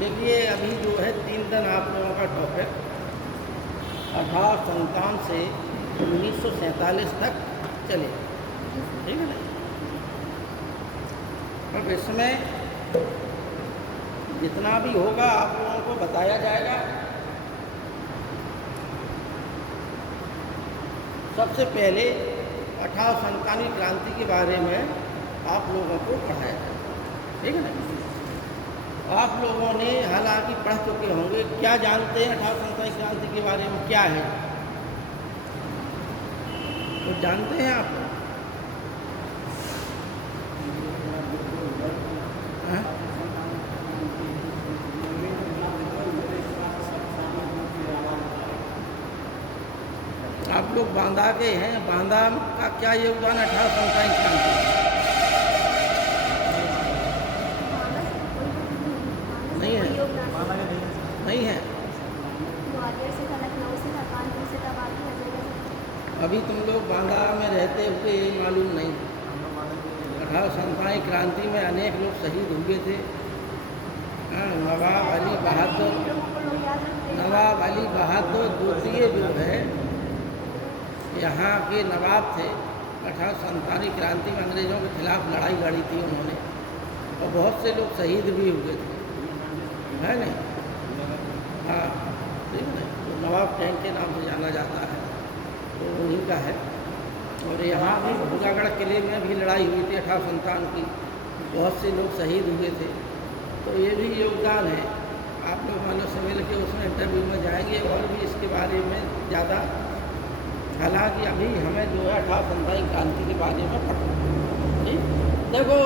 देखिए अभी जो है 3 दिन आप लोगों का टॉपिक 1857 से 1947 तक चले, ठीक है ना। अब इसमें जितना भी होगा आप लोगों को बताया जाएगा। सबसे पहले 1857 क्रांति के बारे में आप लोगों को पढ़ाया जाएगा, ठीक है ना। आप लोगों ने हालांकि पढ़ चुके होंगे, क्या जानते हैं 1857 क्रांति के बारे में क्या है, तो जानते हैं आप? हाँ? आप लोग बांदा के हैं, बांदा का क्या योगदान 1857 क्रांति में? नहीं है, नहीं है। अभी तुम लोग बांदा में रहते हुए ये मालूम नहीं, 1857 क्रांति में अनेक लोग शहीद हुए थे। नवाब अली बहादुर द्वितीय जो है यहाँ के नवाब थे। 1857 क्रांति में अंग्रेज़ों के खिलाफ लड़ाई लड़ी थी उन्होंने, और बहुत से लोग शहीद भी हुए थे, है नहीं? हाँ, ठीक है ना। तो नवाब टैंक के नाम से जाना जाता है, तो उन्हीं का है। और यहाँ भी भूलागढ़ किले में भी लड़ाई हुई थी 1857 की, बहुत से लोग शहीद हुए थे, तो ये भी योगदान है। आप लोग मानो सवेल के उसमें इंटरव्यू में जाएंगे और भी इसके बारे में ज़्यादा, हालांकि अभी हमें जो है 1857 क्रांति के बारे में पढ़ना, ठीक। देखो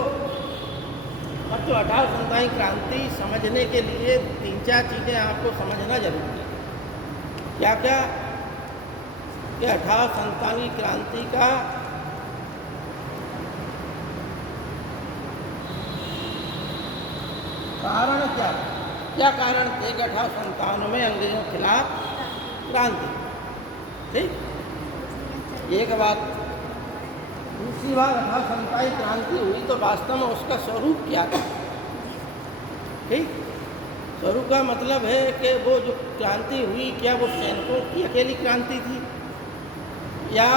अब तो 1857 क्रांति समझने के लिए 3-4 चीज़ें आपको समझना जरूरी है। क्या क्या कि 1857 क्रांति का कारण क्या कारण थे कि 1857 में अंग्रेजों के खिलाफ क्रांति, ठीक, एक बात। दूसरी बात, 1857 क्रांति हुई तो वास्तव में उसका स्वरूप क्या था, ठीक। स्वरूप का मतलब है कि वो जो क्रांति हुई, क्या वो सैनिकों की अकेली क्रांति थी, या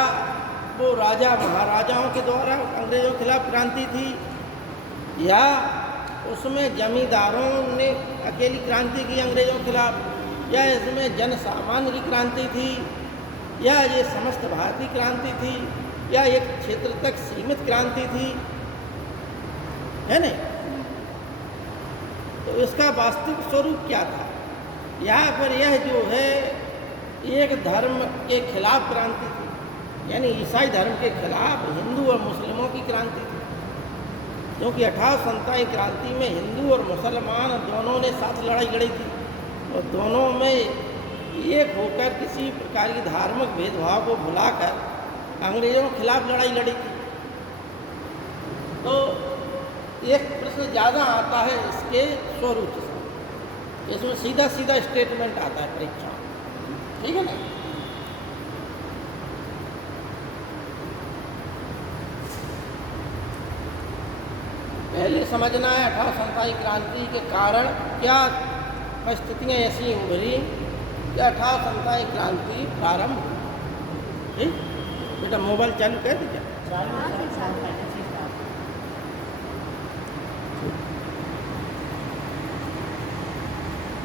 वो राजा महाराजाओं के द्वारा अंग्रेजों के खिलाफ क्रांति थी, या उसमें जमींदारों ने अकेली क्रांति की अंग्रेजों के खिलाफ, या इसमें जन सामान्य की क्रांति थी, या ये समस्त भारतीय क्रांति थी, या एक क्षेत्र तक सीमित क्रांति थी, है नहीं। तो इसका वास्तविक स्वरूप क्या था? यहाँ पर यह जो है एक धर्म के खिलाफ क्रांति थी, यानी ईसाई धर्म के खिलाफ हिंदू और मुस्लिमों की क्रांति थी, क्योंकि 1857 क्रांति में हिंदू और मुसलमान दोनों ने साथ लड़ाई लड़ी थी, और दोनों में एक होकर किसी प्रकार की धार्मिक भेदभाव को भुलाकर अंग्रेजों के खिलाफ लड़ाई लड़ी थी। तो एक प्रश्न ज़्यादा आता है इसके स्वरूप से, इसमें सीधा सीधा स्टेटमेंट आता है परीक्षा, ठीक है ना। पहले समझना है 1857 क्रांति के कारण क्या परिस्थितियाँ ऐसी उभरी कि 1857 क्रांति प्रारंभ हुई, ठीक। बेटा मोबाइल चालू कर दीजिए।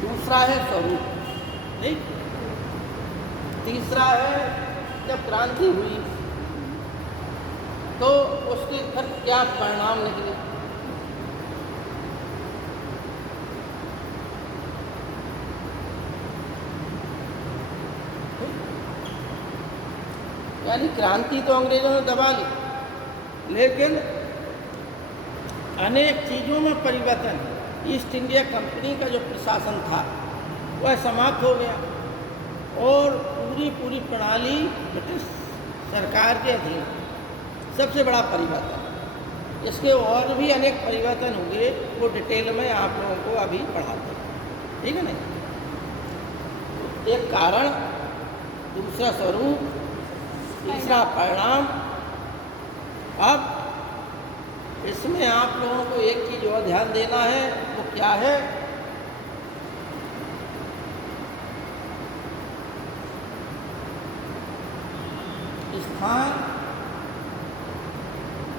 दूसरा है स्वरूप, ठीक। तीसरा है जब क्रांति हुई तो उसके फिर क्या परिणाम निकले। यानी क्रांति तो अंग्रेजों ने दबा ली, लेकिन अनेक चीज़ों में परिवर्तन। ईस्ट इंडिया कंपनी का जो प्रशासन था वह समाप्त हो गया, और पूरी प्रणाली ब्रिटिश सरकार के अधीन। सबसे बड़ा परिवर्तन। इसके और भी अनेक परिवर्तन हुए, वो डिटेल में आप लोगों को अभी पढ़ाते हैं, ठीक है ना। एक कारण, दूसरा स्वरूप, तीसरा परिणाम। अब इसमें आप लोगों को एक चीज़ और ध्यान देना है, वो क्या है स्थान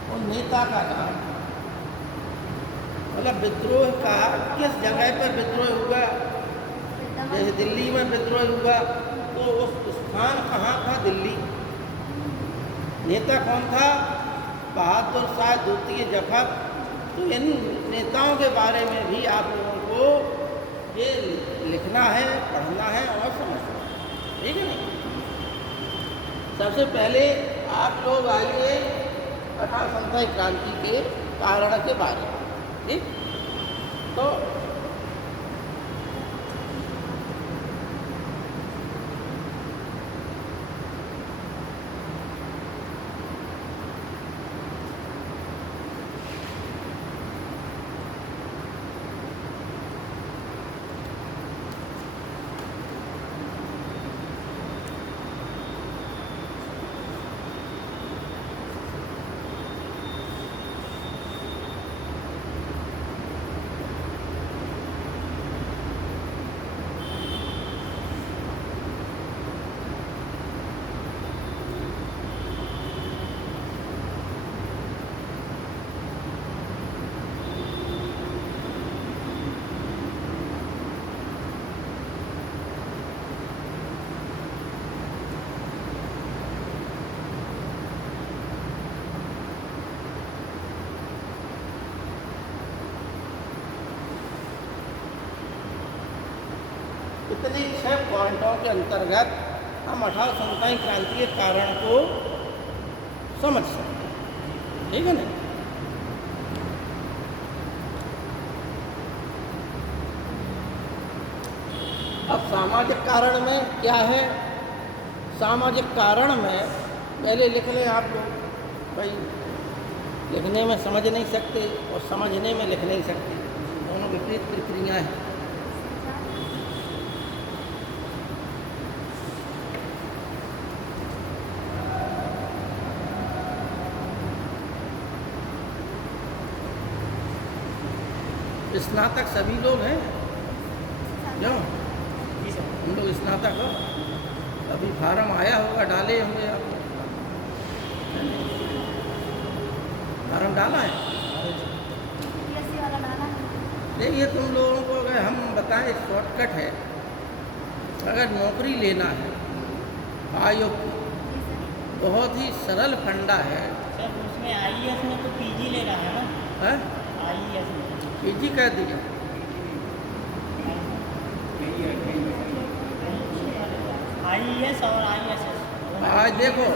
और नेता का नाम, मतलब विद्रोह का किस जगह पर विद्रोह हुआ। जैसे दिल्ली में विद्रोह हुआ तो उस स्थान कहाँ था? दिल्ली। नेता कौन था? बहादुर शाह द्वितीय जफर। तो इन नेताओं के बारे में भी आप लोगों को ये लिखना है, पढ़ना है और समझना है, ठीक है नहीं। सबसे पहले आप लोग आइए 1827 क्रांति के कारण के बारे में, ठीक। तो इतने 6 पॉइंटों के अंतर्गत हम 1827 क्रांति के कारण को समझ सकते हैं, ठीक है ना। अब सामाजिक कारण में क्या है? सामाजिक कारण में पहले लिख लें आप लोग, भाई लिखने में समझ नहीं सकते और समझने में लिख नहीं सकते, दोनों विपरीत प्रक्रियाएं हैं। स्नातक सभी लोग हैं क्यों? हम लोग स्नातक हो, अभी फार्म आया होगा, डाले होंगे आप, फार्म डाला है? नहीं, ये तुम लोगों को अगर हम बताएं शॉर्टकट है, अगर नौकरी लेना है आयोग की, बहुत ही सरल फंडा है। सर उसमें आईएएस में तो पीजी ले रहा है ना? है आईएएस में पीजी कह दिया। आईएएस और आईएसएस। आज देखो,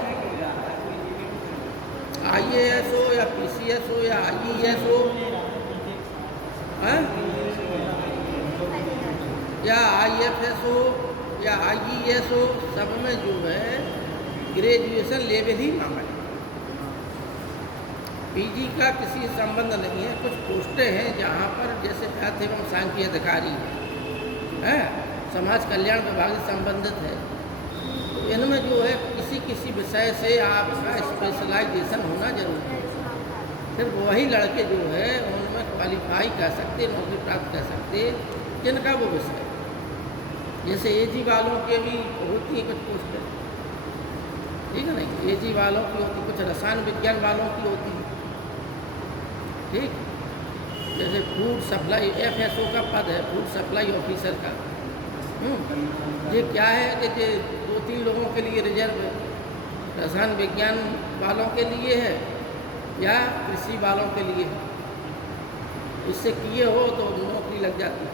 आईएएस हो या पीसीएस हो या आईईएस हो, हैं? या आईएफएस हो या आईईएस हो, सब में जो है ग्रेजुएशन लेवल ही मांगा है। पीजी का किसी संबंध नहीं है। कुछ पोस्टें हैं जहाँ पर जैसे अर्थ एवं सांख्यिकी अधिकारी हैं, समाज कल्याण विभाग से संबंधित है, तो इनमें जो है किसी विषय से आपका स्पेशलाइजेशन होना जरूरी है। सिर्फ वही लड़के जो है उनमें क्वालिफाई कर सकते, नौकरी प्राप्त कर सकते जिनका वो विषय। जैसे एजी वालों के भी होती है कुछ पोस्टें, ठीक है नहीं, एजी वालों की होती, कुछ रसायन विज्ञान वालों की होती है, ठीक। जैसे फूड सप्लाई एफएसओ का पद है, फूड सप्लाई ऑफिसर का। ये क्या है कि ये 2-3 लोगों के लिए रिजर्व है, रसायन विज्ञान वालों के लिए है या कृषि वालों के लिए है। इससे किए हो तो नौकरी लग जाती है,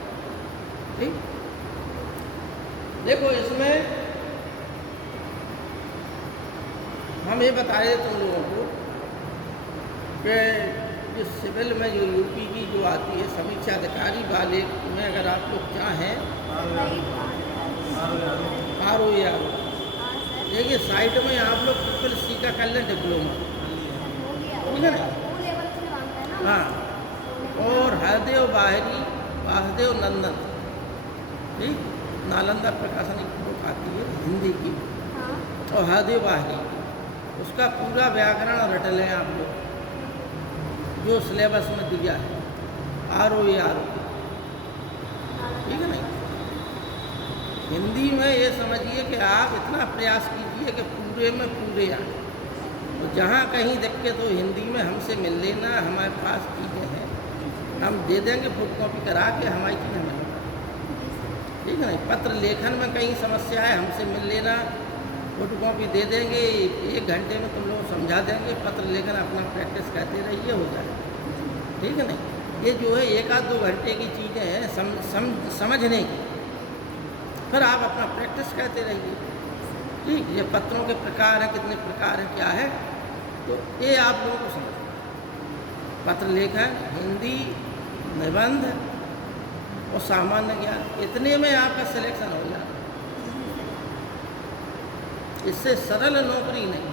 ठीक। देखो इसमें हम ये बताए तुम लोगों को कि जो सिविल में जो यूपी की जो आती है समीक्षा अधिकारी वाले में, अगर आप लोग चाहें ROAR, देखिए साइट में आप लोग SSC का कर लें डिप्लोमा, ठीक है ना। हाँ, और हरदेव बाहरी वासुदेव नंदन, ठीक, नालंदा प्रकाशन की बुक आती है हिंदी की, और हरदेव बाहरी, उसका पूरा व्याकरण रट लें आप लोग, जो सिलेबस में दिया है ROAR, ठीक है नहीं। हिंदी में ये समझिए कि आप इतना प्रयास कीजिए कि पूरे में पूरे आए, तो जहाँ कहीं दिक्कत हो हिंदी में हमसे मिल लेना, हमारे पास चीज़ें हैं, हम दे देंगे फोटो कॉपी करा के, हमारी चीज़ें मिल, ठीक है ना। पत्र लेखन में कहीं समस्या है, हमसे मिल लेना, फोटो कॉपी दे देंगे, 1 घंटे में तुम लोग समझा देंगे। पत्र लेखन अपना प्रैक्टिस करते रहिए, हो जाए, ठीक है नहीं। ये जो है 1 आध 2 घंटे की चीज़ें हैं समझने की, फिर आप अपना प्रैक्टिस करते रहिए, ठीक। ये पत्रों के प्रकार हैं, कितने प्रकार हैं, क्या है, तो ये आप लोगों को समझ, पत्र लेखन, हिंदी, निबंध और सामान्य ज्ञान, इतने में आपका सिलेक्शन हो जाए। इससे सरल नौकरी नहीं,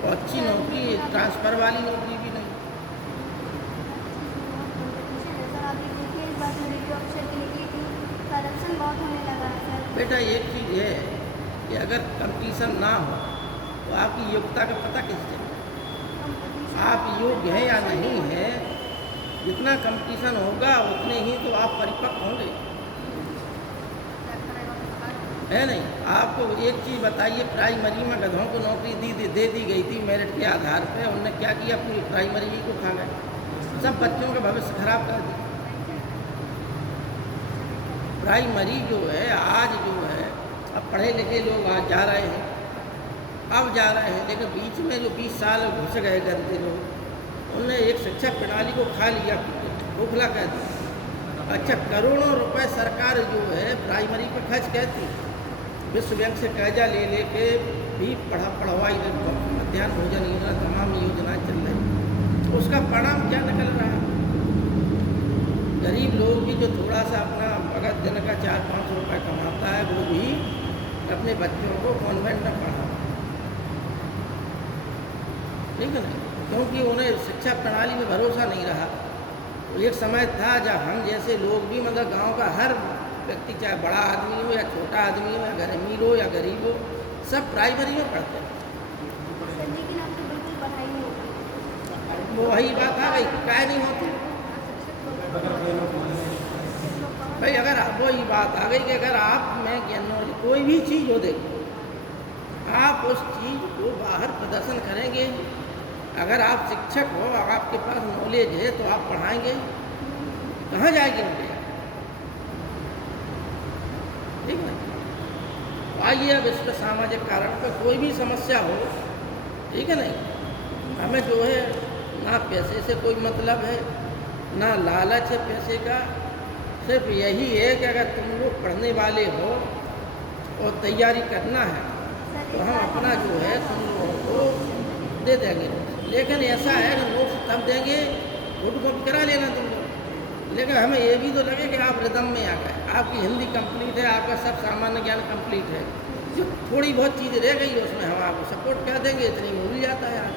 और अच्छी नौकरी, ट्रांसफ़र वाली नौकरी भी नहीं। बेटा एक चीज़ है कि अगर कंपटीशन ना हो तो आपकी योग्यता का पता किससे, आप योग्य हैं या नहीं हैं। जितना कंपटीशन होगा उतने ही तो आप परिपक्व होंगे, है नहीं। आपको एक चीज़ बताइए, प्राइमरी में गधों को नौकरी दे दी गई थी मेरिट के आधार पर, उन्होंने क्या किया, पूरी प्राइमरी को खा गए, सब बच्चों का भविष्य खराब कर दिया। प्राइमरी जो है आज जो है, अब पढ़े लिखे लोग आज जा रहे हैं, अब जा रहे हैं, लेकिन बीच में जो 20 साल घुस गए गंदे लोग, उन्होंने एक शिक्षा प्रणाली को खा लिया, खोखला कर दिया। अच्छा, करोड़ों रुपए सरकार जो है प्राइमरी पर खर्च करती, विश्व बैंक से कर्जा ले लेके भी पढ़वाई, मध्याह्न भोजन योजना, तमाम योजनाएं चल रही, तो उसका परिणाम क्या निकल रहा है। गरीब लोग भी जो थोड़ा सा अपना अगर दिन का 4-5 रुपये कमाता है, वो भी अपने बच्चों को कॉन्वेंट में पढ़ा, ठीक है ना, क्योंकि उन्हें शिक्षा प्रणाली में भरोसा नहीं रहा। तो एक समय था जब हम जैसे लोग भी, मतलब गांव का हर व्यक्ति, चाहे बड़ा आदमी हो या छोटा आदमी हो, या अमीर हो या गरीब हो, सब प्राइमरी में पढ़ते हैं। वो वही बात आ गई, क्या नहीं होती भाई। अगर वो ही बात आ गई कि अगर आप में ज्ञान, कोई भी चीज़ हो, देखो आप उस चीज़ को बाहर प्रदर्शन करेंगे। अगर आप शिक्षक हो, आपके पास नॉलेज है, तो आप पढ़ाएंगे, कहाँ जाएगी नौकरी, ठीक है। तो आइए अब इस पर सामाजिक कारण पर कोई भी समस्या हो, ठीक है नहीं, हमें जो है ना पैसे से कोई मतलब है, ना लालच है पैसे का, सिर्फ यही है कि अगर तुम लोग पढ़ने वाले हो और तैयारी करना है, तो हम अपना जो है तुम लोगों को दे देंगे। लेकिन ऐसा है कि नोट्स तब देंगे, फोटो कॉपी करा लेना तुम लोग, लेकिन हमें ये भी तो लगे कि आप रिदम में आ गए, आपकी हिंदी कंप्लीट है, आपका सब सामान्य ज्ञान कंप्लीट है, जो थोड़ी बहुत चीज़ रह गई है उसमें हम आपको सपोर्ट कर देंगे, इतनी मिल जाता है आप।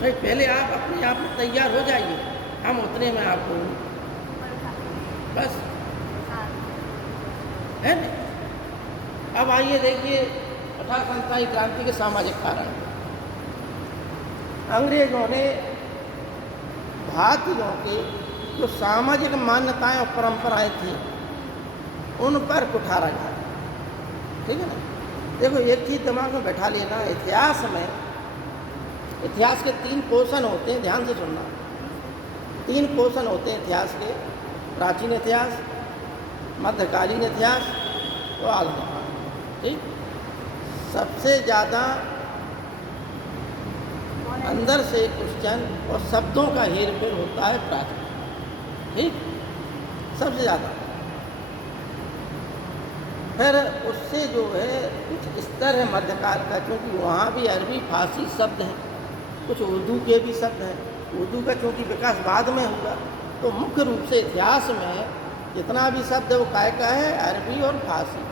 भाई पहले आप अपने आप में तैयार हो जाइए, हम उतने में आपको बस, है ना। अब आइए देखिए 1847 क्रांति के सामाजिक कारण। अंग्रेजों ने भारतीयों के जो सामाजिक मान्यताएं और परंपराएं थी, उन पर कुठारा गया, ठीक है ना। देखो एक चीज़ दिमाग में बैठा लेना, इतिहास में, इतिहास के 3 पोर्शन होते हैं, ध्यान से सुनना। 3 पोर्शन होते हैं इतिहास के, प्राचीन इतिहास, मध्यकालीन इतिहास और आधुनिक इतिहास, ठीक। सबसे ज़्यादा अंदर से क्वेश्चन और शब्दों का हेरफेर होता है प्राचीन, ठीक, सबसे ज़्यादा। फिर उससे जो है कुछ स्तर है मध्यकाल का, क्योंकि वहाँ भी अरबी फारसी शब्द हैं, कुछ उर्दू के भी शब्द हैं, उर्दू का चूँकि विकास बाद में हुआ, तो मुख्य रूप से इतिहास में जितना भी शब्द है वो काय का है, अरबी और फारसी,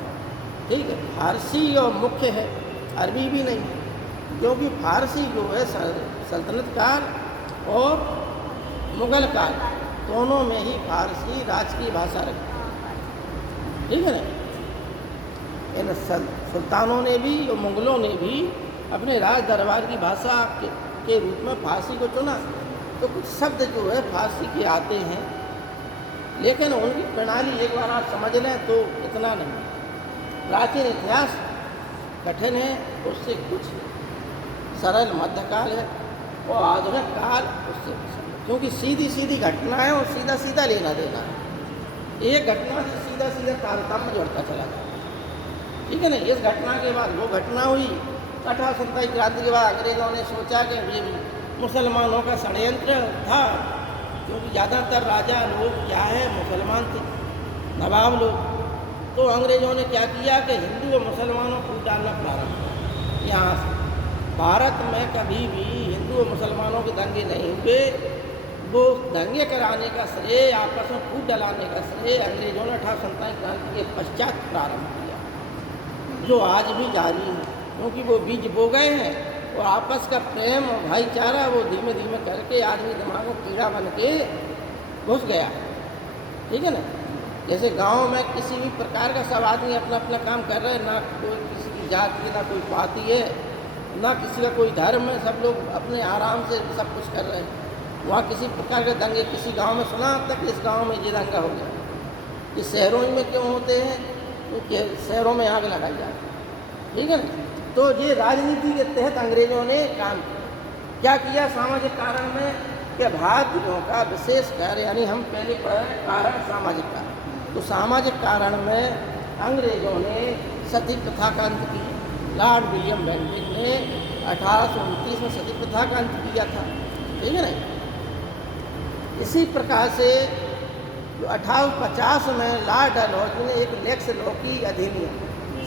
ठीक है। फारसी और मुख्य है, अरबी भी नहीं, क्योंकि फारसी जो है सल्तनत काल और मुग़ल काल दोनों में ही फारसी राजकीय भाषा रखी, ठीक है ना। इन सुल्तानों ने भी और मुग़लों ने भी अपने राज दरबार की भाषा के रूप में फारसी को चुना, तो कुछ शब्द जो है फारसी के आते हैं, लेकिन उनकी प्रणाली एक बार आप समझ लें तो इतना नहीं। प्राचीन इतिहास कठिन है, उससे कुछ सरल मध्यकाल है और आधुनिक काल उससे क्योंकि सीधी सीधी घटना है और सीधा सीधा लेना देना है। एक घटना से सीधा सीधा तारतम्य जोड़ता चला जाता है, ठीक है ना। इस घटना के बाद वो घटना हुई 1827 क्रांति के बाद अंग्रेज़ों ने सोचा कि ये मुसलमानों का षड्यंत्र था, क्योंकि ज़्यादातर राजा लोग क्या है मुसलमान थे, नवाब लोग। तो अंग्रेज़ों ने क्या किया कि हिंदू और मुसलमानों को डालना प्रारंभ किया। यहाँ से भारत में कभी भी हिंदू और मुसलमानों के दंगे नहीं हुए। वो दंगे कराने का श्रेय, आपस में फूट डलाने का श्रेय अंग्रेज़ों ने 1827 क्रांति के पश्चात प्रारंभ किया, जो आज भी जारी है, क्योंकि वो बीज बो गए हैं और आपस का प्रेम और भाईचारा वो धीमे धीमे करके आदमी दिमागों कीड़ा बन के घुस गया, ठीक है ना। जैसे गांव में किसी भी प्रकार का सब आदमी अपना अपना काम कर रहे हैं, ना कोई किसी की जाति है, ना कोई पाती है, ना किसी का कोई धर्म है, सब लोग अपने आराम से सब कुछ कर रहे हैं। वहाँ किसी प्रकार के दंगे किसी गांव में सुना तक इस गांव में ये दंगा हो गया। ये शहरों में क्यों होते हैं? क्योंकि शहरों में आग लगाई जाती है, ठीक है ना। तो ये राजनीति के तहत अंग्रेज़ों ने काम क्या किया सामाजिक कारण में कि भारतीयों का विशेष कार्य, यानी हम पहले पढ़े कारण सामाजिक कारण। तो सामाजिक कारण में अंग्रेज़ों ने सती प्रथा का अंत किया। लॉर्ड विलियम बेंटिक ने 1829 में सती प्रथा का अंत किया था, ठीक है ना। इसी प्रकार से 1850 में लॉर्ड डलहौजी ने एक लेक्स लॉकी अधिनियम,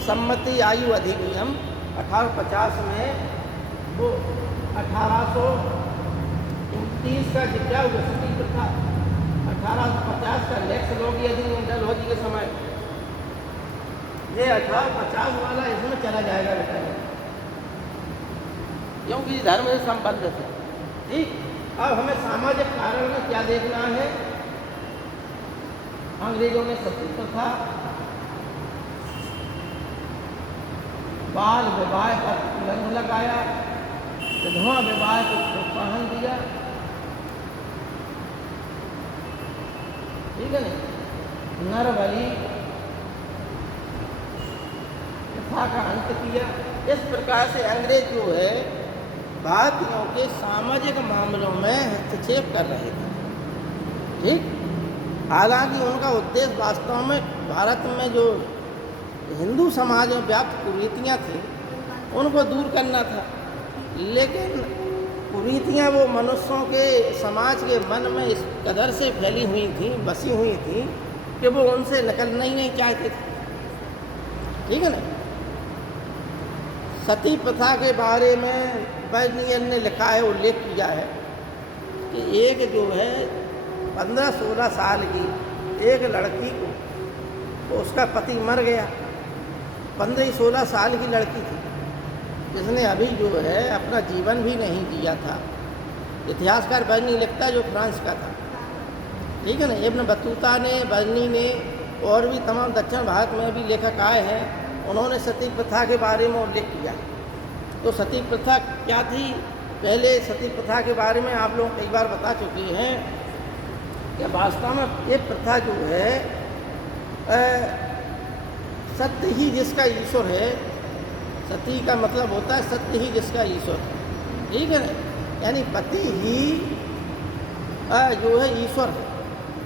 सम्मति आयु अधिनियम 1850 में वो 1829 का जिक्र हुआ सती प्रथा, 1850 का लेक्स लॉकी अधिनियम डलहौजी के समय। ये 1850 वाला इसमें चला जाएगा बेटा, क्योंकि धर्म से संबंधित है, ठीक। अब हमें सामाजिक कारण में क्या देखना है? अंग्रेजों ने सती प्रथा, बाल विवाह पर प्रतिबंध लगाया, विधवा विवाह को प्रोत्साहन दिया, ठीक है ना। नरबली प्रथा का अंत किया। इस प्रकार से अंग्रेज जो है भारतीयों के सामाजिक मामलों में हस्तक्षेप कर रहे थे, ठीक। हालांकि उनका उद्देश्य वास्तव में भारत में जो हिंदू समाज में व्याप्त कुरीतियाँ थी उनको दूर करना था, लेकिन कुरीतियाँ वो मनुष्यों के समाज के मन में इस कदर से फैली हुई थी, बसी हुई थी कि वो उनसे निकलना ही नहीं चाहते थे, ठीक है ना। सती प्रथा के बारे में बर्नियर ने लिखा है, उल्लेख किया है कि एक जो है 15-16 साल की एक लड़की को, तो उसका पति मर गया, 15-16 साल की लड़की थी जिसने अभी जो है अपना जीवन भी नहीं जिया था। इतिहासकार बर्नी लिखता जो फ्रांस का था, ठीक है ना। इब्न बतूता ने, बर्नी ने और भी तमाम दक्षिण भारत में भी लेखक आए हैं, उन्होंने सती प्रथा के बारे में उल्लेख किया। तो सती प्रथा क्या थी? पहले सती प्रथा के बारे में आप लोग कई बार बता चुके हैं कि वास्तव में ये प्रथा जो है सत्य ही जिसका ईश्वर है, सती का मतलब होता है सत्य ही जिसका ईश्वर, ठीक है ना। यानी पति ही जो है ईश्वर है,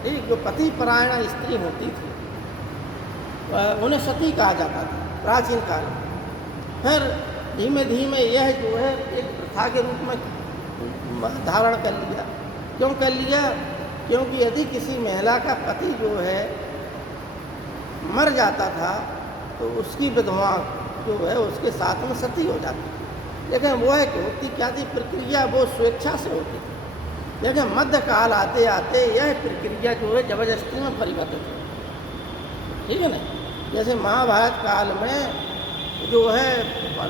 ठीक। जो पति परायण स्त्री होती थी उन्हें सती कहा जाता था प्राचीन काल में। फिर धीमे धीमे यह जो है एक प्रथा के रूप में धारण कर लिया। क्यों कर लिया? क्योंकि यदि किसी महिला का पति जो है मर जाता था तो उसकी विधवा जो है उसके साथ में सती हो जाती थी। लेकिन वो है कि होती क्या थी प्रक्रिया, वो स्वेच्छा से होती थी। लेकिन मध्यकाल आते आते यह प्रक्रिया जो है जबरदस्ती में परिवर्तित हुई, ठीक है ना। जैसे महाभारत काल में जो है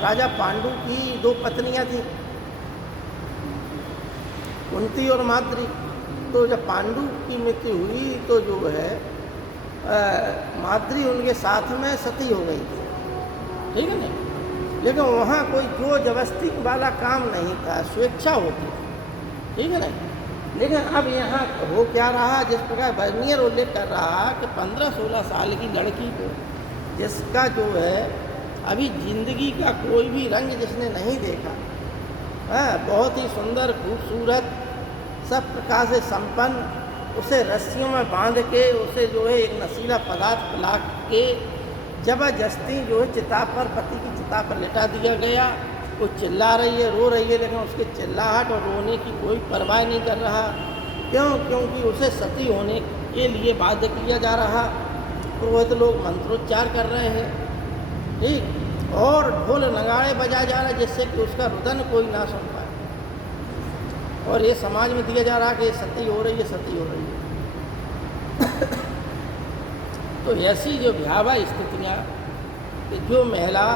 राजा पांडु की 2 पत्नियां थी, कुंती और माद्री। तो जब पांडु की मृत्यु हुई तो जो है माद्री उनके साथ में सती हो गई थी, ठीक है ना। लेकिन वहाँ कोई जो जबरदस्ती वाला काम नहीं था, स्वेच्छा होती थी, ठीक है ना। लेकिन अब यहाँ हो क्या रहा, जिस प्रकार बर्नियर उल्लेख कर रहा कि 15-16 साल की लड़की को, जिसका जो है अभी जिंदगी का कोई भी रंग जिसने नहीं देखा, बहुत ही सुंदर खूबसूरत सब प्रकार से संपन्न, उसे रस्सियों में बांध के उसे जो है एक नशीला पदार्थ पिला के जबरदस्ती जो है चिता पर, पति की चिता पर लिटा दिया गया। वो चिल्ला रही है, रो रही है, लेकिन उसके चिल्लाहट और रोने की कोई परवाह नहीं कर रहा। क्यों? क्योंकि उसे सती होने के लिए बाध्य किया जा रहा। पुरोहित लोग मंत्रोच्चार कर रहे हैं, ठीक, और ढोल नगाड़े बजाए जा रहे हैं जिससे कि उसका रुदन कोई ना सुन पाए। और ये समाज में दिया जा रहा है कि सती हो रही है, सती हो रही है। तो ऐसी जो भयावह स्थितियाँ कि जो महिला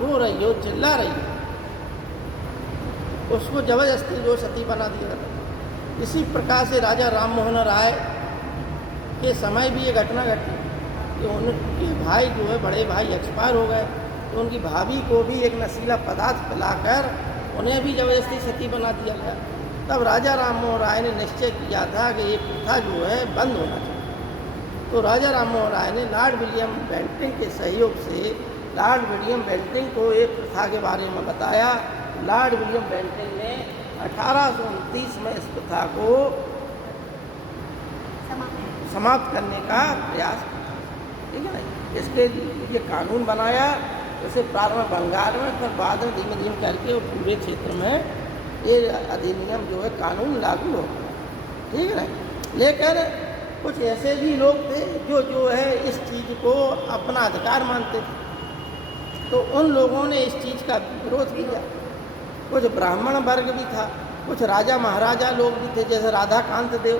रो रही हो, चिल्ला रही है, उसको जबरदस्ती जो सती बना दिया जाता। इसी प्रकार से राजा राम मोहन राय के समय भी ये घटना घटी कि उनके भाई जो है, बड़े भाई एक्सपायर हो गए, तो उनकी भाभी को भी एक नशीला पदार्थ पिलाकर उन्हें भी जबरदस्ती सती बना दिया गया। तब राजा राम मोहन राय ने निश्चय किया था कि ये प्रथा जो है बंद होना चाहिए। तो राजा राम मोहन राय ने लॉर्ड विलियम बेंटिंग के सहयोग से लॉर्ड विलियम बेंटिंग को एक प्रथा के बारे में बताया। लॉर्ड विलियम बेंटिंग ने 1829 में इस प्रथा को समाप्त करने का प्रयास किया, ठीक है ना। इसके लिए कानून बनाया, उसे प्रारंभ बंगाल में, फिर बाद में धीमे धीमे करके और पूरे क्षेत्र में ये अधिनियम जो है कानून लागू हो गया, ठीक है ना। लेकिन कुछ ऐसे भी लोग थे जो है इस चीज़ को अपना अधिकार मानते थे, तो उन लोगों ने इस चीज़ का विरोध किया। कुछ ब्राह्मण वर्ग भी था, कुछ राजा महाराजा लोग भी थे, जैसे राधाकांत देव,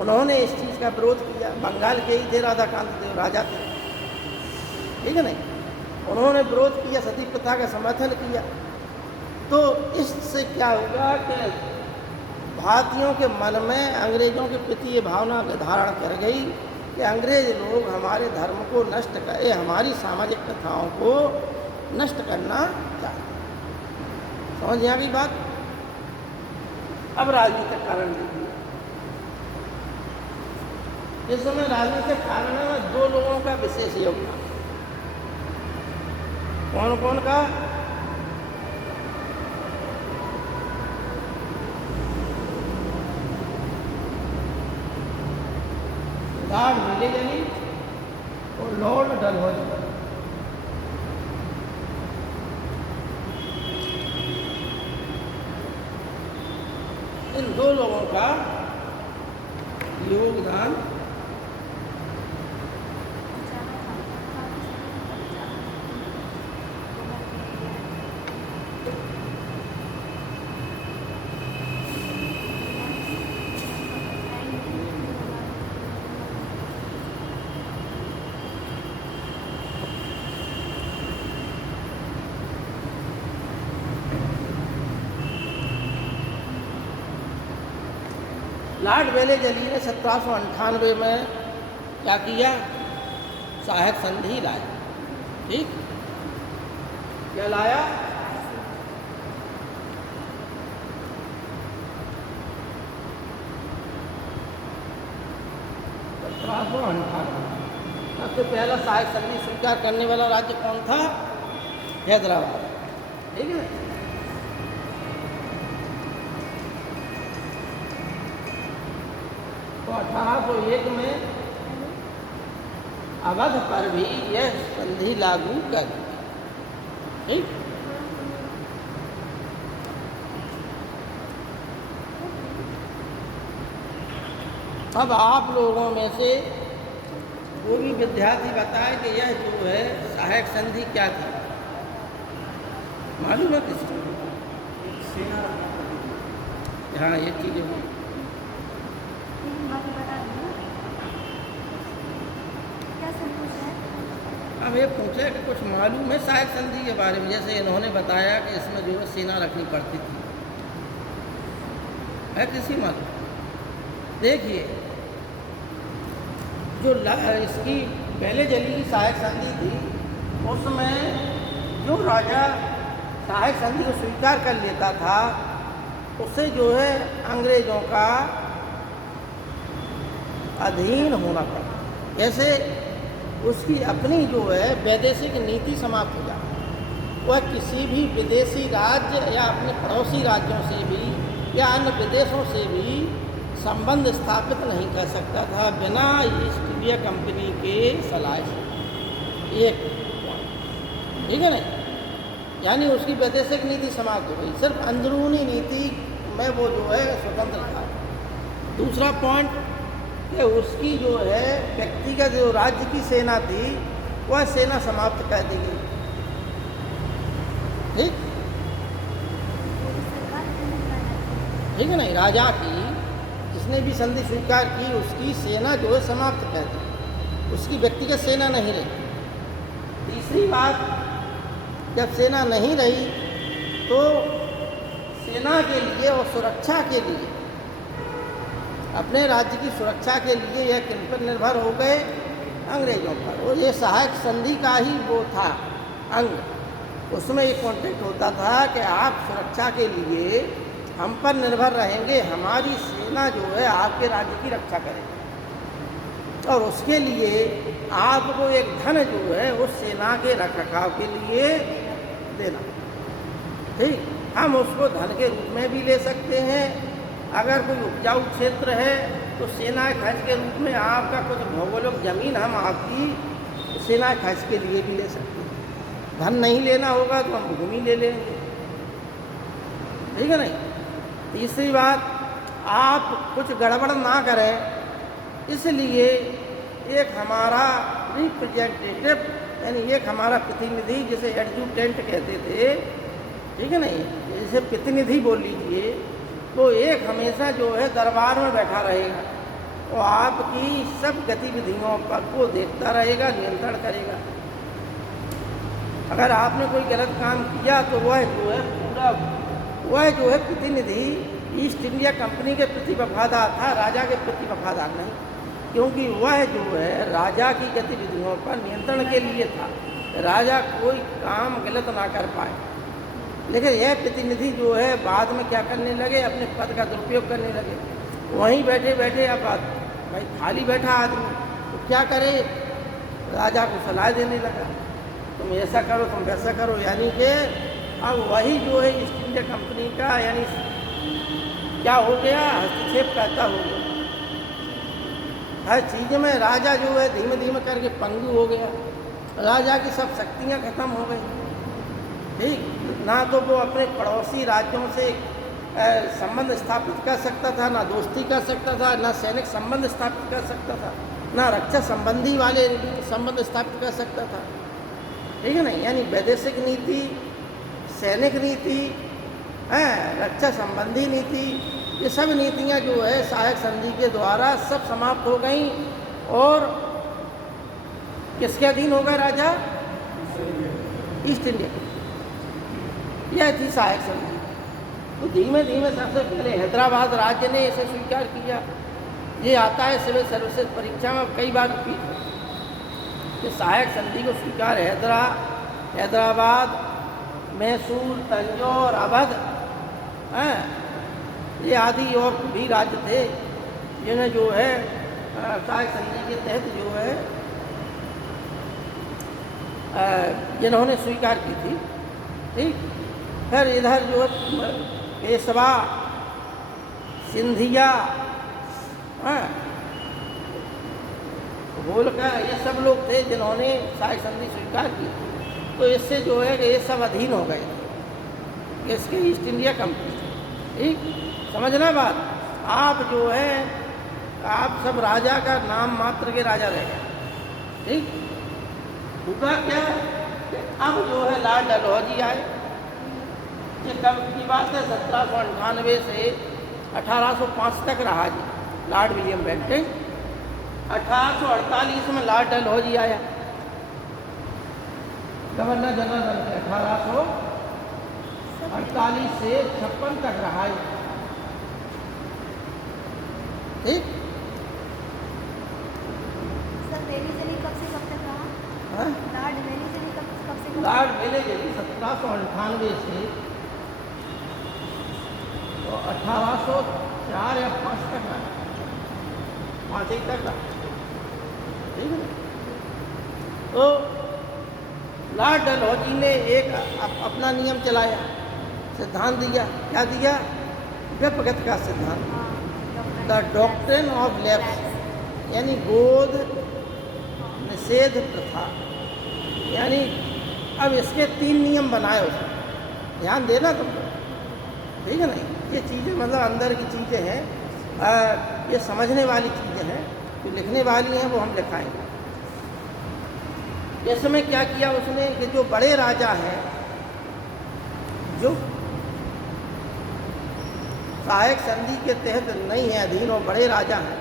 उन्होंने इस चीज़ का विरोध किया। बंगाल के ही थे राधाकांत देव, राजा थे, ठीक है नहीं। उन्होंने विरोध किया, सती प्रथा का समर्थन किया। तो इससे क्या होगा कि भारतीयों के मन में अंग्रेज़ों के प्रति ये भावना धारण कर गई कि अंग्रेज लोग हमारे धर्म को नष्ट कर, हमारी सामाजिक प्रथाओं को नष्ट करना चाहते। समझ आ गई बात। अब राजनीतिक कारण देखिए, इस समय राजनीतिक कारणों में दो लोगों का विशेष योगदान। कौन कौन का? लॉर्ड मिलेगनी और लॉर्ड डलहौजी। इन दो लोगों का योगदान लॉर्ड वेलेजली ने 1798 में क्या किया? सहायक संधि लाया, ठीक। क्या लाया? सबसे पहला सहायक संधि स्वीकार करने वाला राज्य कौन था? हैदराबाद, ठीक है। तो 1801 में अवध पर भी यह संधि लागू कर दी, ठीक। अब आप लोगों में से वो भी विद्यार्थी बताए कि यह जो है सहायक संधि क्या थी, मालूम है किसी? हाँ, ये चीज़ है। अब ये पूछे कि कुछ मालूम है सहायक संधि के बारे में? जैसे इन्होंने बताया कि इसमें जो है सेना रखनी पड़ती थी, है किसी मालूम? देखिए, जो इसकी पहले जली की सहायक संधि थी, उसमें जो राजा सहायक संधि को स्वीकार कर लेता था उससे जो है अंग्रेज़ों का अधीन होना पड़ा। ऐसे उसकी अपनी जो है वैदेशिक नीति समाप्त हो जाती, वह किसी भी विदेशी राज्य या अपने पड़ोसी राज्यों से भी या अन्य विदेशों से भी संबंध स्थापित नहीं कर सकता था बिना ईस्ट इंडिया कंपनी के सलाह से। एक पॉइंट, ठीक है ना, यानी उसकी वैदेशिक नीति समाप्त हो गई, सिर्फ अंदरूनी नीति में वो जो है स्वतंत्र था। दूसरा पॉइंट कि उसकी जो है व्यक्तिगत जो राज्य की सेना थी वह सेना समाप्त कर दी गई। ठीक ठीक है ना, राजा की जिसने भी संधि स्वीकार की उसकी सेना जो है समाप्त कर दी, उसकी व्यक्तिगत सेना नहीं रही। तीसरी बात, जब सेना नहीं रही तो सेना के लिए और सुरक्षा के लिए, अपने राज्य की सुरक्षा के लिए यह किन पर निर्भर हो गए? अंग्रेजों पर। और ये सहायक संधि का ही वो था अंग, उसमें एक कॉन्ट्रैक्ट होता था कि आप सुरक्षा के लिए हम पर निर्भर रहेंगे, हमारी सेना जो है आपके राज्य की रक्षा करेगी और उसके लिए आपको एक धन जो है उस सेना के रखरखाव के लिए देना। ठीक, हम उसको धन के रूप में भी ले सकते हैं। अगर कोई उपजाऊ क्षेत्र है तो सेना खर्च के रूप में आपका कुछ भौगोलिक ज़मीन हम आपकी सेना खर्च के लिए भी ले सकते हैं। धन नहीं लेना होगा तो हम भूमि ले लेंगे, ठीक है नहीं। तीसरी बात, आप कुछ गड़बड़ ना करें इसलिए एक हमारा रिप्रेजेंटेटिव यानी एक हमारा प्रतिनिधि, जिसे एडजुटेंट कहते थे, ठीक है नहीं, जैसे प्रतिनिधि बोल लीजिए, तो एक हमेशा जो है दरबार में बैठा रहेगा और आपकी सब गतिविधियों पर को देखता रहेगा, नियंत्रण करेगा। अगर आपने कोई गलत काम किया तो वह जो है पूरा वह जो है प्रतिनिधि ईस्ट इंडिया कंपनी के प्रति वफादार था, राजा के प्रति वफादार नहीं, क्योंकि वह जो है राजा की गतिविधियों पर नियंत्रण के लिए था, राजा कोई काम गलत ना कर पाए। लेकिन यह प्रतिनिधि जो है बाद में क्या करने लगे, अपने पद का दुरुपयोग करने लगे। वहीं बैठे बैठे अब भाई खाली बैठा आदमी तो क्या करे, राजा को सलाह देने लगा, तुम ऐसा करो, तुम वैसा करो, यानी कि अब वही जो है ईस्ट इंडिया कंपनी का यानी क्या हो गया, हस्तक्षेप करता हो गया। हर चीज़ में राजा जो है धीमे धीमे करके पंगु हो गया, राजा की सब शक्तियाँ खत्म हो गई। ठीक, ना तो वो अपने पड़ोसी राज्यों से संबंध स्थापित कर सकता था, ना दोस्ती कर सकता था, ना सैनिक संबंध स्थापित कर सकता था, ना रक्षा संबंधी वाले संबंध स्थापित कर सकता था, ठीक है ना। यानी वैदेशिक नीति, सैनिक नीति, रक्षा संबंधी नीति, ये सब नीतियाँ जो है सहायक संधि के द्वारा सब समाप्त हो गई और किसके अधीन हो गए राजा? ईस्ट इंडिया, यह थी सहायक संधि। तो धीमे धीमे सबसे पहले हैदराबाद राज्य ने इसे स्वीकार किया। ये आता है सिविल सर्विसेज परीक्षा में कई बार रिपीट है कि सहायक संधि को स्वीकार हैदराबाद, मैसूर, तंजौर, अवध, ये आदि और भी राज्य थे जिन्हें जो है सहायक संधि के तहत जो है जिन्होंने स्वीकार की थी। ठीक, फिर इधर जो है पेशवा, सिंधिया, होलकर, ये सब लोग थे जिन्होंने सहायक संधि स्वीकार की। तो इससे जो है कि ये सब अधीन हो गए इसके ईस्ट इंडिया कंपनी। ठीक, समझना बात, आप जो है आप सब राजा का नाम मात्र के राजा रह गए। ठीक, हुआ क्या कि अब जो है लॉर्ड डलहौजी आए। ये कब की बात है? 1798 से 1805 तक रहा जी लॉर्ड विलियम बेंटिंक। 1848 में लॉर्ड डलहौजी आया, गवर्नर जनरल बन के 1848 से 56 तक रहा है। ठीक, लॉर्ड वेलेजली 1798 से 1804 या 5 तक रहा, 5 ही तक रहा। ठीक है, तो लॉर्ड डलहौजी ने एक अपना नियम चलाया, सिद्धांत दिया। क्या दिया? व्यपगत का सिद्धांत, द डॉक्ट्रिन ऑफ लैप्स, यानी गोद निषेध प्रथा। यानी अब इसके 3 नियम बनाए उसने। ध्यान देना तुमको, ठीक है नहीं? ये चीज़ें मतलब अंदर की चीज़ें हैं, ये समझने वाली चीज़ें हैं, जो लिखने वाली हैं वो हम लिखाएंगे। इसमें क्या किया उसने कि जो बड़े राजा हैं, जो सहायक संधि के तहत नहीं है अधीन और बड़े राजा हैं,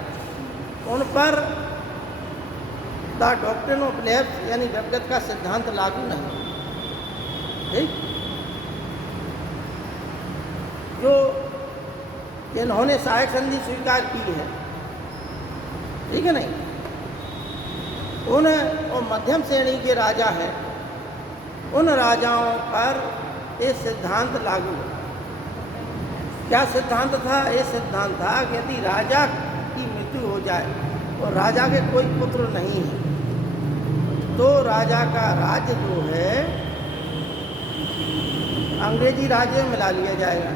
उन पर द डॉक्ट्रिन ऑफ लैप्स यानी व्यपगत का सिद्धांत लागू नहीं। ठीक? जो जिन्होंने सहायक संधि स्वीकार की है, ठीक है नहीं, उन और मध्यम श्रेणी के राजा हैं, उन राजाओं पर ये सिद्धांत लागू है। क्या सिद्धांत था? ये सिद्धांत था कि यदि राजा की मृत्यु हो जाए और राजा के कोई पुत्र नहीं है तो राजा का राज्य जो है अंग्रेजी राज्य में मिला लिया जाएगा।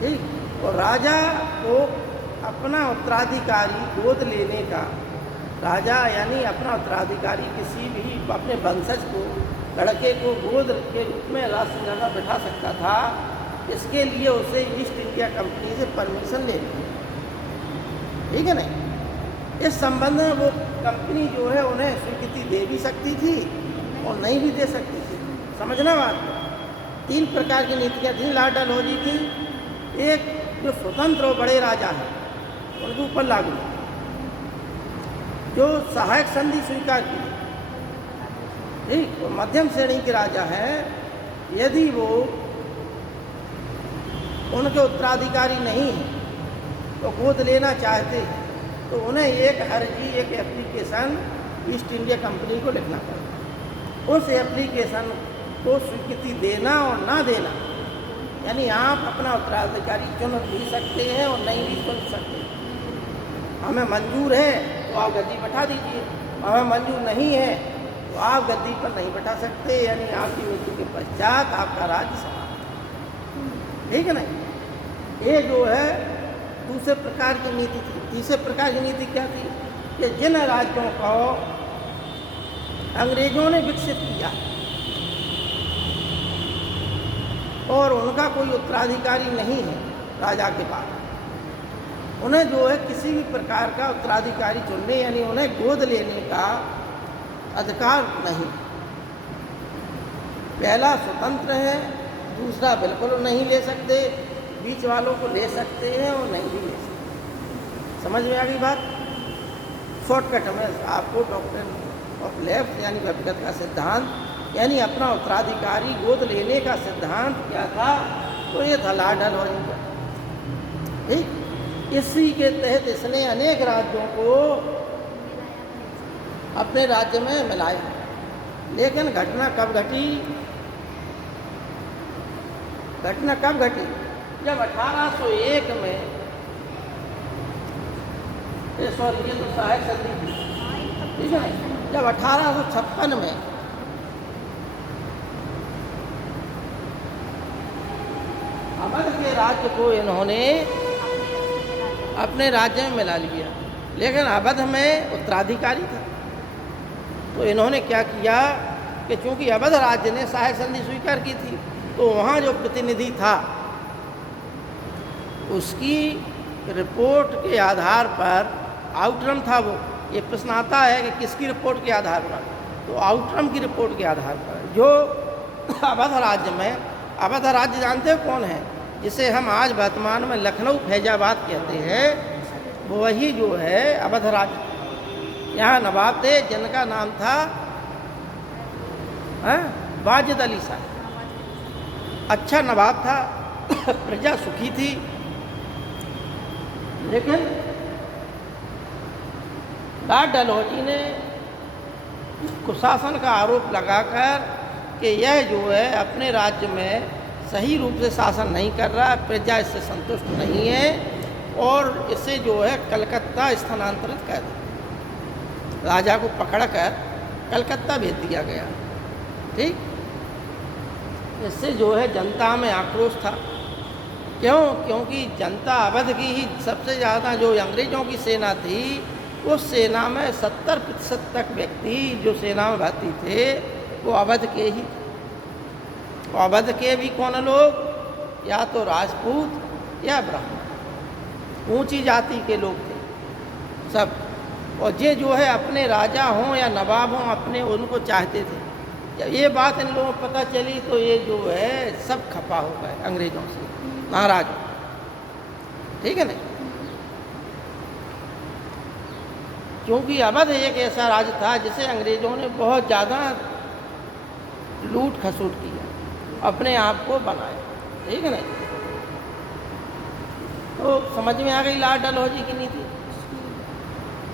ठीक? और राजा को अपना उत्तराधिकारी गोद लेने का, राजा यानी अपना उत्तराधिकारी किसी भी अपने वंशज को, लड़के को गोद के रूप में राष्ट्रगादा बैठा सकता था। इसके लिए उसे ईस्ट इंडिया कंपनी से परमिशन लेनी है। ठीक है नहीं? इस संबंध में वो कंपनी जो है उन्हें स्वीकृति दे भी सकती थी और नहीं भी दे सकती थी। समझना बात को। 3 प्रकार की नीतियाँ थी लॉर्ड डलहौजी की। एक जो स्वतंत्र और बड़े राजा हैं उनके ऊपर लागू, जो सहायक संधि स्वीकार की, ठीक, और मध्यम श्रेणी के राजा हैं, यदि वो उनके उत्तराधिकारी नहीं हैं तो गोद लेना चाहते हैं तो उन्हें एक अर्जी, एक एप्लीकेशन ईस्ट इंडिया कंपनी को लिखना पड़ेगा। उस एप्लीकेशन को स्वीकृति देना और ना देना, यानी आप अपना उत्तराधिकारी चुन भी सकते हैं और नहीं भी चुन सकते। हमें मंजूर है तो आप गद्दी बैठा दीजिए, हमें मंजूर नहीं है तो आप गद्दी पर नहीं बैठा सकते, यानी आपकी मृत्यु के पश्चात आपका राज्य समाप्त। ठीक है नहीं? ये जो है दूसरे प्रकार की नीति थी। तीसरे प्रकार की नीति क्या थी कि जिन राज्यों को अंग्रेजों ने विकसित किया और उनका कोई उत्तराधिकारी नहीं है राजा के पास, उन्हें जो है किसी भी प्रकार का उत्तराधिकारी चुनने यानी उन्हें गोद लेने का अधिकार नहीं। पहला स्वतंत्र है, दूसरा बिल्कुल नहीं ले सकते, बीच वालों को ले सकते हैं और नहीं भी ले सकते। समझ में आ गई बात? शॉर्टकट में आपको डॉक्ट्रिन ऑफ लैप्स यानी व्यक्तिगत का सिद्धांत यानी अपना उत्तराधिकारी गोद लेने का सिद्धांत क्या था? तो ये था लॉर्ड डलहौजी का। ठीक? इसी के तहत इसने अनेक राज्यों को अपने राज्य में मिलाया। लेकिन घटना कब घटी? घटना कब घटी? जब 1801 में, सॉरी ये तो सहायक संधि थी, ठीक है, जब 1856 में अवध के राज्य को इन्होंने अपने राज्य में मिला लिया, लेकिन अवध में उत्तराधिकारी था। तो इन्होंने क्या किया कि चूंकि अवध राज्य ने सहायक संधि स्वीकार की थी तो वहाँ जो प्रतिनिधि था उसकी रिपोर्ट के आधार पर, आउटरम था वो, ये प्रश्न आता है कि किसकी रिपोर्ट के आधार पर, तो आउटरम की रिपोर्ट के आधार पर जो अवध राज्य में, अवध राज्य जानते हो कौन है? जिसे हम आज वर्तमान में लखनऊ फैजाबाद कहते हैं, वो वही जो है अवध राज्य। यहाँ नवाब थे जिनका नाम था वाजिद अली शाह। अच्छा नवाब था, प्रजा सुखी थी, लेकिन लॉर्ड डलहौजी ने कुशासन का आरोप लगाकर कि यह जो है अपने राज्य में सही रूप से शासन नहीं कर रहा, प्रजा इससे संतुष्ट नहीं है और इसे जो है कलकत्ता स्थानांतरित कर दिया। राजा को पकड़कर कलकत्ता भेज दिया गया। ठीक। इससे जो है जनता में आक्रोश था। क्यों? क्योंकि जनता अवध की ही सबसे ज़्यादा, जो अंग्रेज़ों की सेना थी उस सेना में 70% तक व्यक्ति जो सेना में भर्ती थे वो अवध के ही थे। अवध के भी कौन लोग? या तो राजपूत या ब्राह्मण, ऊंची जाति के लोग थे सब। और ये जो है अपने राजा हों या नवाब हों, अपने उनको चाहते थे। जब ये बात इन लोगों को पता चली तो ये जो है सब खफा हो गए, अंग्रेज़ों से नाराज हो, ठीक है ना। क्योंकि अवध एक ऐसा राज्य था जिसे अंग्रेज़ों ने बहुत ज़्यादा लूट खसूट किया, अपने आप को बनाया, ठीक है ना। तो समझ में आ गई लाल डलहौजी की नीति,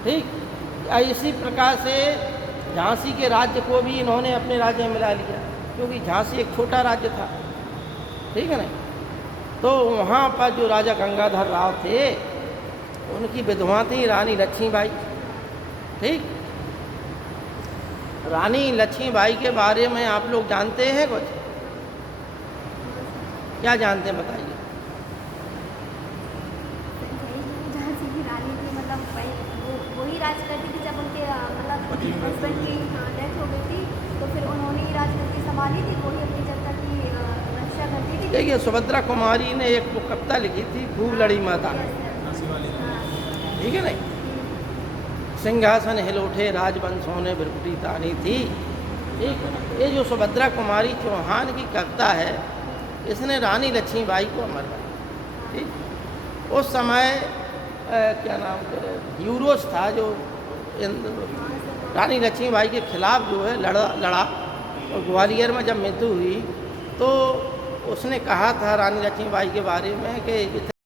ठीक। इसी प्रकार से झांसी के राज्य को भी इन्होंने अपने राज्य में मिला लिया, क्योंकि झांसी एक छोटा राज्य था, ठीक है ना। तो वहाँ पर जो राजा गंगाधर राव थे उनकी विधवा थी रानी लक्ष्मीबाई, ठीक। रानी लक्ष्मीबाई के बारे में आप लोग जानते हैं कुछ? क्या जानते हैं बताइए। झांसी की रानी थी, मतलब वही राज करती थी जब उनके मतलब हस्बैंड की डेथ हो गई थी, तो फिर उन्होंने ही राजगद्दी संभाली थी, वही अपनी जनता की रक्षा करती थी। देखिए, सुभद्रा कुमारी ने एक वो कविता लिखी थी, खूब लड़ी माता, ठीक है ना। सिंहासन हिल उठे राजवंशों ने बिरकुटी तानी थी, ठीक। ये जो सुभद्रा कुमारी चौहान की कविता है, इसने रानी लक्ष्मीबाई को अमर बनाया, ठीक। उस समय क्या नाम यूरोस था जो रानी लक्ष्मीबाई के खिलाफ जो है लड़ा। और ग्वालियर में जब मृत्यु हुई तो उसने कहा था रानी लक्ष्मीबाई के बारे में कि